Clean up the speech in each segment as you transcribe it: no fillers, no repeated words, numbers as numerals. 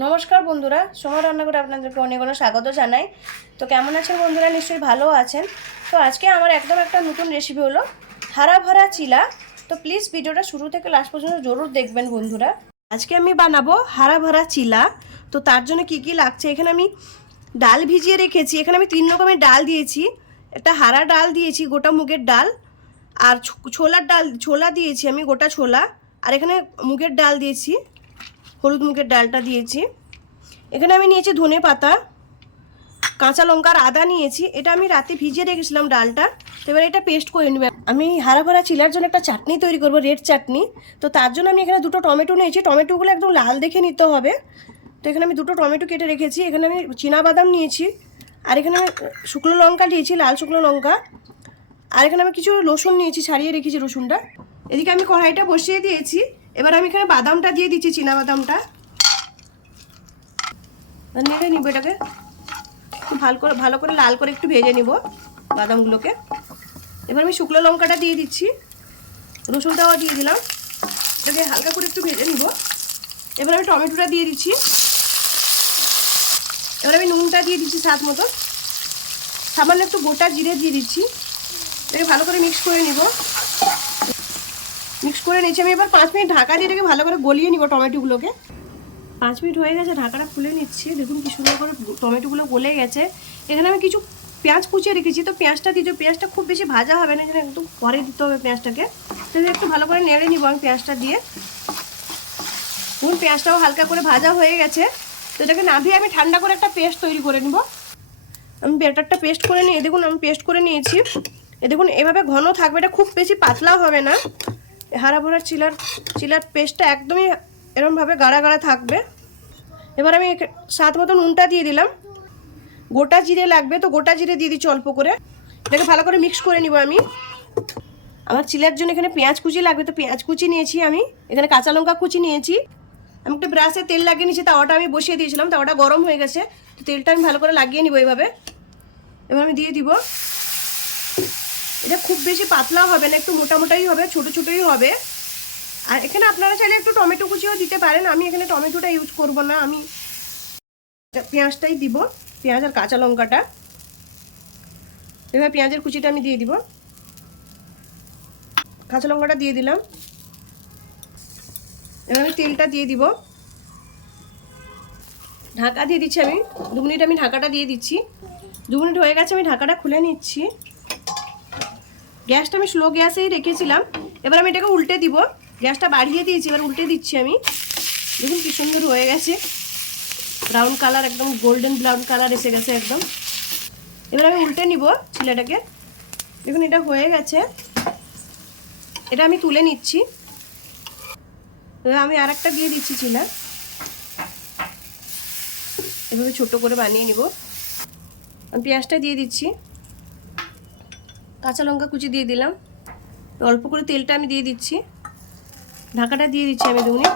নমস্কার বন্ধুরা, সোমা রান্নাঘরে আপনাদেরকে অনেক অনেক স্বাগত জানাই। তো কেমন আছেন বন্ধুরা? নিশ্চয়ই ভালো আছেন। তো আজকে আমার একদম একটা নতুন রেসিপি হলো হারা ভরা চিলা। তো প্লিজ ভিডিওটা শুরু থেকে লাস্ট পর্যন্ত জরুর দেখবেন বন্ধুরা। আজকে আমি বানাবো হারা ভরা চিলা। তো তার জন্য কি কি লাগছে, এখানে আমি ডাল ভিজিয়ে রেখেছি। এখানে আমি 3 রকমের ডাল দিয়েছি। একটা হারা ডাল দিয়েছি, গোটা মুগের ডাল, আর ছোলার ডাল, ছোলা দিয়েছি আমি, গোটা ছোলা। আর এখানে মুগের ডাল দিয়েছি, হলুদ মুগের ডালটা দিয়েছি। এখানে আমি নিয়েছি ধনে পাতা, কাঁচা লঙ্কা আর আদা নিয়েছি। এটা আমি রাতে ভিজিয়ে রেখেছিলাম ডালটা। তো এবার এটা পেস্ট করে নেব। আমি হারা ভরা চিলার জন্য একটা চাটনি তৈরি করব, রেড চাটনি। তো তার জন্য আমি এখানে 2টো টমেটো নিয়েছি। টমেটোগুলো একদম লাল দেখে নিতে হবে। তো এখানে আমি 2টো টমেটো কেটে রেখেছি। এখানে আমি চীনাবাদাম নিয়েছি, আর এখানে আমি শুকনো লঙ্কা নিয়েছি, লাল শুকনো লঙ্কা। আর এখানে আমি কিছু রসুন নিয়েছি, ছাড়িয়ে রেখেছি রসুনটা। এদিকে আমি কড়াইটা বসিয়ে দিয়েছি। এবার আমি এখানে বাদামটা দিয়ে দিচ্ছি, চীনাবাদামটা নেড়ে নিব। এটাকে ভালো করে লাল করে একটু ভেজে নিব বাদামগুলোকে। এবার আমি শুকনো লঙ্কাটা দিয়ে দিচ্ছি, রসুনটাও দিয়ে দিলাম। এটাকে হালকা করে একটু ভেজে নিব। এবার আমি টমেটোটা দিয়ে দিচ্ছি। এবার আমি নুনটা দিয়ে দিচ্ছি স্বাদ মতো। সামান্য একটু গোটা জিরে দিয়ে দিচ্ছি। এটাকে ভালো করে মিক্স করে নিব। মিক্স করে নিচ্ছি আমি। এবার 5 মিনিট ঢাকা দিয়ে এটাকে ভালো করে গলিয়ে নিব টমেটোগুলোকে। 5 মিনিট হয়ে গেছে, ঢাকাটা খুলে নিচ্ছি। দেখুন কি সুন্দর করে টমেটোগুলো গলে গেছে। এখানে আমি কিছু পেঁয়াজ কুচিয়ে রেখেছি। তো পেঁয়াজটা দিতে, পেঁয়াজটা খুব বেশি ভাজা হবে না, যেন একটু পরে দিতে হবে পেঁয়াজটাকে। তো একটু ভালো করে নেড়ে নিব আমি পেঁয়াজটা দিয়ে। দেখুন পেঁয়াজটাও হালকা করে ভাজা হয়ে গেছে। তো এটাকে নামিয়ে আমি ঠান্ডা করে একটা পেস্ট তৈরি করে নিব। আমি ব্যাটারটা পেস্ট করে নিয়ে, দেখুন আমি পেস্ট করে নিয়েছি। দেখুন এভাবে ঘন থাকবে, এটা খুব বেশি পাতলাও হবে না। হারা ভরা চিলার পেস্টটা একদমই এরকমভাবে গাঢ়া গাঢ়া থাকবে। এবার আমি স্বাদ মতো নুনটা দিয়ে দিলাম। গোটা জিরে লাগবে, তো গোটা জিরে দিয়ে দিচ্ছি অল্প করে। এটাকে ভালো করে মিক্স করে নিব আমি। আমার চিলার জন্য এখানে পেঁয়াজ কুচি লাগবে, তো পেঁয়াজ কুচি নিয়েছি আমি। এখানে কাঁচা লঙ্কা কুচি নিয়েছি। আমি একটা ব্রাশে তেল লাগিয়ে নিয়েছি, তাওয়াটা আমি বসিয়ে দিয়েছিলাম। তাওয়াটা গরম হয়ে গেছে। তো তেলটা আমি ভালো করে লাগিয়ে নিব এইভাবে। এবার আমি দিয়ে দিব। এটা খুব বেশি পাতলাও হবে না, একটু মোটামোটাই হবে, ছোটো ছোটোই হবে। আর এখানে আপনারা চাইলে একটু টমেটো কুচিও দিতে পারেন। আমি এখানে টমেটোটা ইউজ করব না, আমি পেঁয়াজটাই দিব, পেঁয়াজ আর কাঁচা লঙ্কাটা। এবার পেঁয়াজের কুচিটা আমি দিয়ে দিব, কাঁচা লঙ্কাটা দিয়ে দিলাম। এবার আমি তেলটা দিয়ে দিব, ঢাকা দিয়ে দিচ্ছি আমি। 2 মিনিট আমি ঢাকাটা দিয়ে দিচ্ছি। 2 মিনিট হয়ে গেছে, আমি ঢাকাটা খুলে নিচ্ছি। গ্যাসটা আমি স্লো গ্যাসেই রেখেছিলাম। এবার আমি এটাকে উল্টে দিব। গ্যাসটা বাড়িয়ে দিয়েছি, এবার উল্টে দিচ্ছি আমি। দেখুন কি সুন্দর হয়ে গেছে, ব্রাউন কালার, একদম গোল্ডেন ব্রাউন কালার এসে গেছে একদম। এবার আমি উল্টে নিব চিলাটাকে। দেখুন এটা হয়ে গেছে, এটা আমি তুলে নিচ্ছি। এবার আমি আর একটা দিয়ে দিচ্ছি চিলা, এভাবে ছোট করে বানিয়ে নিব। আমি পেঁয়াজটা দিয়ে দিচ্ছি, কাঁচা লঙ্কা কুচি দিয়ে দিলাম, অল্প করে তেলটা আমি দিয়ে দিচ্ছি। ঢাকাটা দিয়ে দিচ্ছি আমি 2 মিনিট।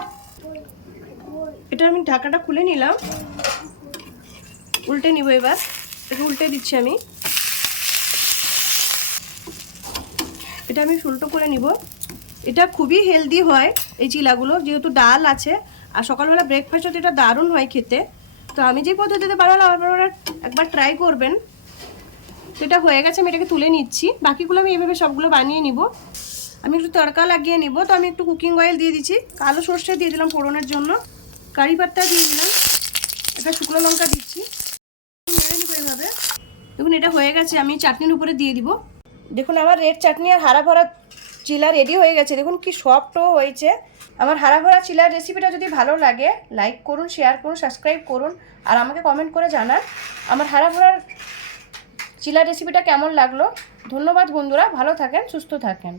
এটা আমি ঢাকাটা খুলে নিলাম, উল্টে নিব। এবার এটা উল্টে দিচ্ছি আমি। এটা আমি উল্টো করে নিব। এটা খুবই হেলদি হয় এই চিলাগুলো, যেহেতু ডাল আছে। আর সকালবেলা ব্রেকফাস্টে এটা দারুণ হয় খেতে। তো আমি যে পদ্ধতিতে বানালাম আপনারা একবার ট্রাই করবেন। তো এটা হয়ে গেছে, আমি এটাকে তুলে নিচ্ছি। বাকিগুলো আমি এভাবে সবগুলো বানিয়ে নিব। আমি একটু তড়কা লাগিয়ে নিব। তো আমি একটু কুকিং অয়েল দিয়ে দিচ্ছি, কালো সর্ষে দিয়ে দিলাম ফোড়নের জন্য, কারি পাতা দিয়ে দিলাম, একটা শুকনো লঙ্কা দিচ্ছি, নেড়ে নিব এইভাবে। দেখুন এটা হয়ে গেছে, আমি চাটনির উপরে দিয়ে দিব। দেখুন আমার রেড চাটনি আর হারা ভরা চিলা রেডি হয়ে গেছে। দেখুন কি সফটও হয়েছে। আমার হারা ভরা চিলার রেসিপিটা যদি ভালো লাগে লাইক করুন, শেয়ার করুন, সাবস্ক্রাইব করুন, আর আমাকে কমেন্ট করে জানান আমার হারা ভরার চিলার রেসিপিটা কেমন লাগলো। ধন্যবাদ বন্ধুরা, ভালো থাকেন, সুস্থ থাকেন।